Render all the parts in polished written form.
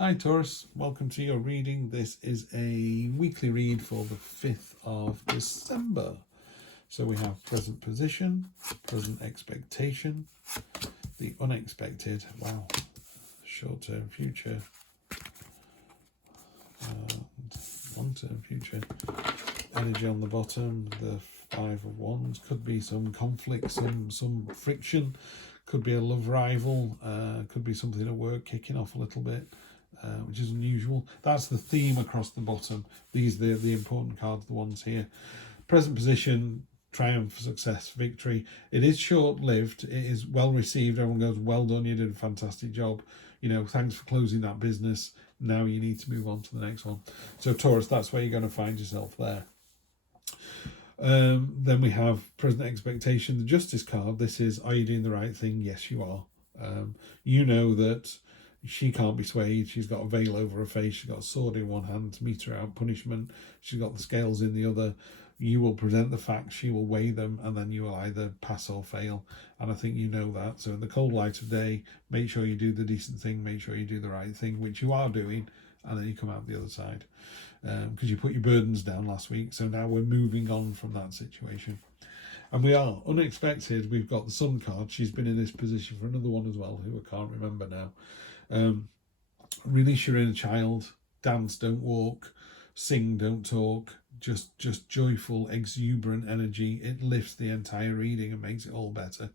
Hi Taurus, welcome to your reading. This is a weekly read for the 5th of December. So we have present position, present expectation, the unexpected, wow, short-term future, and long-term future, energy on the bottom, the 5 of Wands, could be some conflict, some friction, could be a love rival, could be something at work kicking off a little bit. Which is unusual. That's the theme across the bottom. These are the important cards, the ones here. Present position, triumph, success, victory. It is short-lived. It is well received. Everyone goes, well done, you did a fantastic job. You know, thanks for closing that business. Now you need to move on to the next one. So Taurus, that's where you're going to find yourself there. Then we have present expectation, the justice card. This is, are you doing the right thing? Yes, you are. You know that she can't be swayed. She's got a veil over her face. She's got a sword in one hand to meter out punishment. She's got the scales in the other. You will present the facts, she will weigh them, and then you will either pass or fail. And I think you know that. So in the cold light of day, make sure you do the decent thing, make sure you do the right thing, which you are doing, and then you come out the other side. Because you put your burdens down last week, so now we're moving on from that situation. And we are unexpected. We've got the Sun card. She's been in this position for another one as well, who I can't remember now. Release your inner child, dance, don't walk, sing, don't talk, just joyful, exuberant energy. It lifts the entire reading and makes it all better.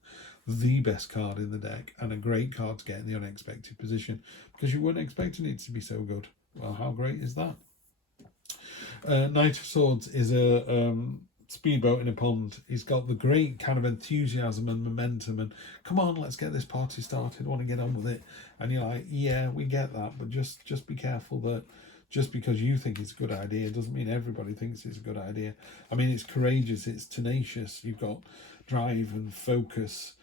The best card in the deck, and a great card to get in the unexpected position, because you weren't expecting it to be so good. Well, how great is that? Knight of Swords is a speedboat in a pond. He's got the great kind of enthusiasm and momentum and come on, let's get this party started, I want to get on with it. And you're like, yeah, we get that, but just be careful that just because you think it's a good idea doesn't mean everybody thinks it's a good idea. I mean, it's courageous, it's tenacious, you've got drive and focus.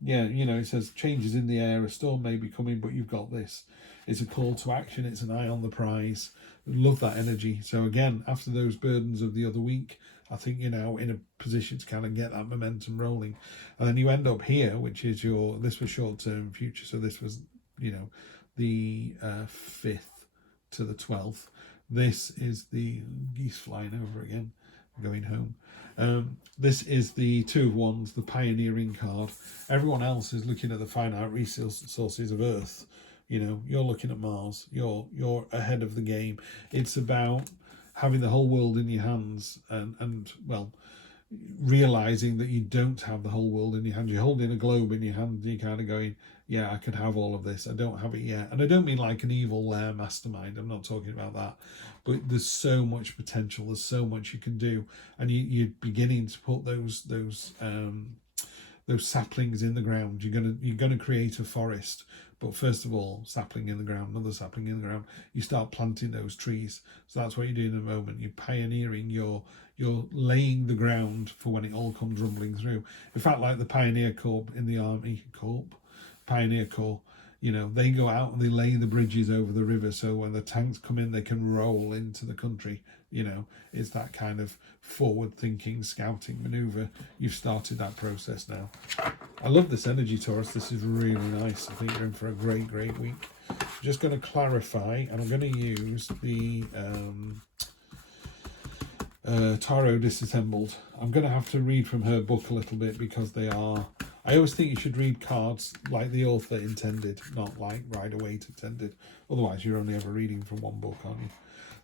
Yeah, you know, it says changes in the air, a storm may be coming, but you've got this. It's a call to action, it's an eye on the prize. Love that energy. So again, after those burdens of the other week, I think you're now in a position to kind of get that momentum rolling. And then you end up here, which is this was short-term future. So this was, you know, the 5th to the 12th. This is the geese flying over again, going home. This is the 2 of Wands, the pioneering card. Everyone else is looking at the finite resources of Earth. You know, you're looking at Mars. You're ahead of the game. It's about having the whole world in your hands and well, realizing that you don't have the whole world in your hand. You're holding a globe in your hand and you're kind of going, yeah, I could have all of this. I don't have it yet. And I don't mean like an evil mastermind. I'm not talking about that. But there's so much potential. There's so much you can do. And you're beginning to put those saplings in the ground. You're gonna create a forest. But first of all, sapling in the ground, another sapling in the ground. You start planting those trees. So that's what you're doing in a moment. You're pioneering. You're laying the ground for when it all comes rumbling through. In fact, like the Pioneer Corps in the Army, Pioneer Corps, you know, they go out and they lay the bridges over the river so when the tanks come in, they can roll into the country. You know, it's that kind of forward-thinking scouting maneuver. You've started that process now. I love this energy, Taurus. This is really nice. I think you're in for a great week. I'm just going to clarify, and I'm going to use the Tarot Disassembled. I'm going to have to read from her book a little bit because they are... I always think you should read cards like the author intended, not like Rider-Waite intended. Otherwise, you're only ever reading from one book, aren't you?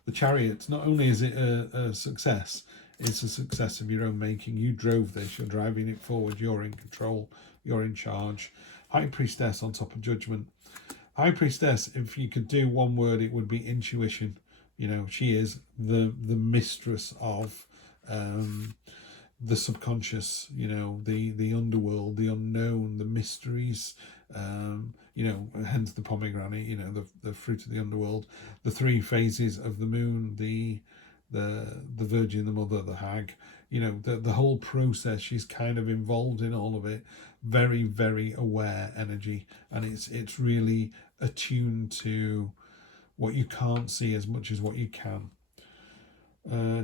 The Chariot, not only is it a success, it's a success of your own making. You drove this, you're driving it forward, you're in control, you're in charge. High Priestess on top of Judgment. High Priestess, if you could do one word, it would be intuition. You know, she is the mistress of the subconscious, you know, the underworld, the unknown, the mysteries, you know, hence the pomegranate, you know, the fruit of the underworld, the 3 phases of the moon, the Virgin, the Mother, the Hag, you know, the whole process. She's kind of involved in all of it. Very aware energy, and it's really attuned to what you can't see as much as what you can.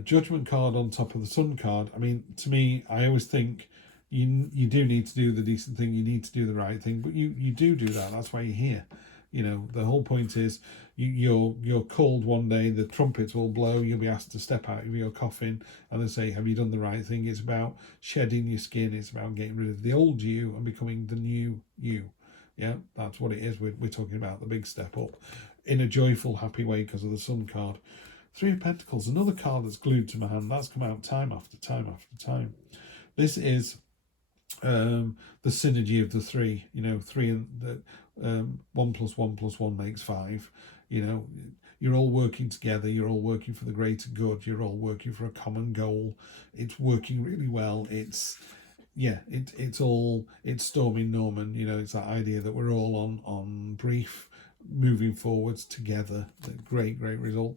Judgment card on top of the Sun card. I mean, to me, I always think you do need to do the decent thing, you need to do the right thing, but you do that. That's why you're here. You know, the whole point is you're called one day, the trumpets will blow, you'll be asked to step out of your coffin, and they say, have you done the right thing? It's about shedding your skin. It's about getting rid of the old you and becoming the new you. Yeah, that's what it is. We're talking about the big step up in a joyful, happy way because of the Sun card. Three of Pentacles, another card that's glued to my hand. That's come out time after time after time. This is the synergy of the three. You know, three and the 1 + 1 + 1 makes 5. You know, you're all working together. You're all working for the greater good. You're all working for a common goal. It's working really well. It's storming Norman. You know, it's that idea that we're all on brief, moving forwards together. Great result.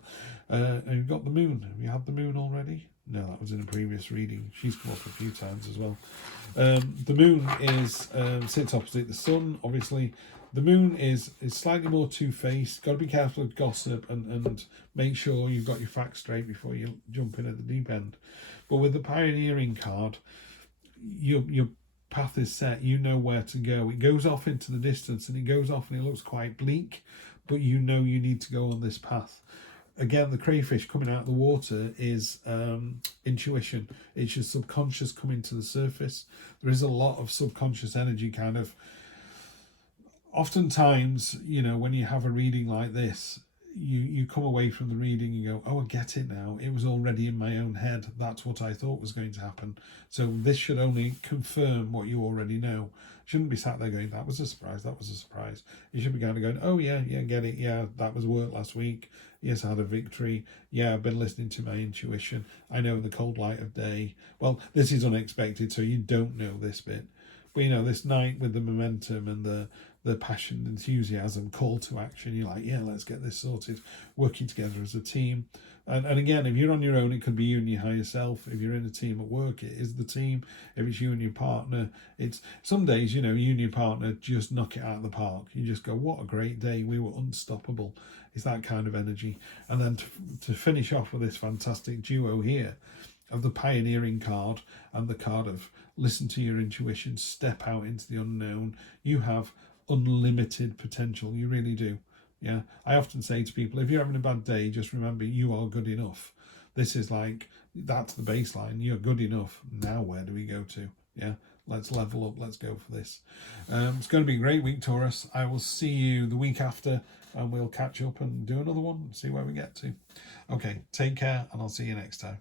And you've got the moon. Have you had the moon already? No, that was in a previous reading. She's come up a few times as well. The moon is sits opposite the sun. Obviously, the moon is slightly more two-faced. Got to be careful of gossip and make sure you've got your facts straight before you jump in at the deep end. But with the pioneering card, your path is set. You know where to go. It goes off into the distance, and it goes off and it looks quite bleak, but you know you need to go on this path. Again, the crayfish coming out of the water is intuition. It's your subconscious coming to the surface. There is a lot of subconscious energy kind of. Oftentimes, you know, when you have a reading like this, you come away from the reading and go, oh, I get it now. It was already in my own head. That's what I thought was going to happen. So this should only confirm what you already know. Shouldn't be sat there going, that was a surprise, that was a surprise. You should be kind of going, oh, yeah, get it. Yeah, that was work last week. Yes, I had a victory. Yeah, I've been listening to my intuition. I know the cold light of day. Well, this is unexpected, so you don't know this bit. But, you know, this night with the momentum and the passion, enthusiasm, call to action, you're like, yeah, let's get this sorted, working together as a team. And again, if you're on your own, it could be you and your higher self. If you're in a team at work, it is the team. If it's you and your partner, it's some days, you know, you and your partner just knock it out of the park. You just go, what a great day. We were unstoppable. It's that kind of energy. And then to finish off with this fantastic duo here of the pioneering card and the card of listen to your intuition, step out into the unknown. You have unlimited potential. You really do. Yeah, I often say to people, if you're having a bad day, just remember you are good enough. This is like, that's the baseline. You're good enough. Now where do we go to? Yeah, let's level up. Let's go for this. It's going to be a great week, Taurus. I will see you the week after, and we'll catch up and do another one and see where we get to. Okay, take care, and I'll see you next time.